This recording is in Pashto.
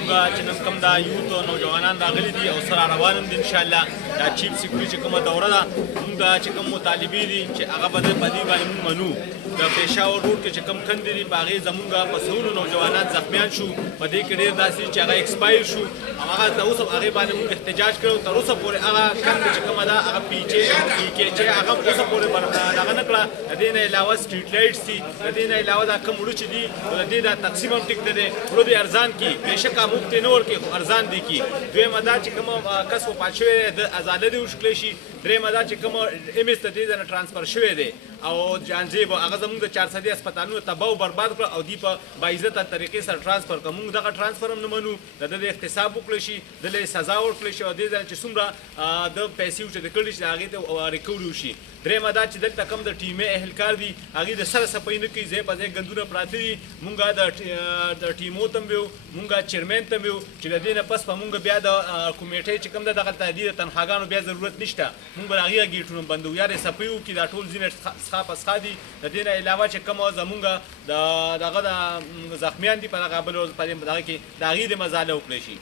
مونږ چې نن کوم دا یوت او نوجوانان راغلي دي او سره روان دي ان شاء الله دا چیف سیکورټي چې کومه دوره ده مونږ چې کوم مطالبې دي چې هغه به په دې باندې مونږ منو د پېښور روډ کې چې کوم کندې دي په هغې زمونږ په سلونو نوجوانان زخمیان شو په دې کې ډېر داسې چې هغه ایکسپایر شو او هغه تر اوسه هغې باندې مونږ احتجاج کړی تر اوسه پورې هغه کندې چې کومه ده هغه PK هغه اوسه پورې دغه نه کړه د دې نه علاوه سټریټ لایټس دي د دې نه علاوه دا کوم وړو چې دي د دې دا تقسیم هم ټیک نه دی وړو دې ارزان کي بېشکه مفت یې نه ورکوي خو ارزان دي کي دویمه دا چې کوم کس وفات شوی دی د ازاله دې وشکلی شي درېیمه دا چې کوم MS د دې نه ټرانسفر شوی دی او جانزیب هغه زموږ د 400 هسپتالونو تباه او برباد کړه او دوی په باعزته طریقې سره ټرانسفر کړه موږ دغه ټرانسفر هم نه منو د ده د احتساب وکړی شي دله سزا ورکړی شي او دې ځای چې څومره د پیسې چې د کړي شي هغې ته ریکورډ وشي درېیمه دا چې دلته کوم د ټیمې اهلکار دي هغې د سره صفایي نه کوي ځای په ځای ګندونه پراته دي مونږ د ټیمو ته هم ویو مونږ چیرمین ته هم ویو چې د دې نه پس به مونږ بیا د کمیټۍ چې کوم ده دغه تهدید د تنخواګانو بیا ضرورت نشته مونږ به د هغې ګېټونه بندوو یا د صفایي وکړي دا ټول ځینې څخه پسخا دي د دې نه علاوه چې کومه زمونږ دغه د زخمیان دي په دغه بل په دغه کې د هغې د مزاله وکړی شي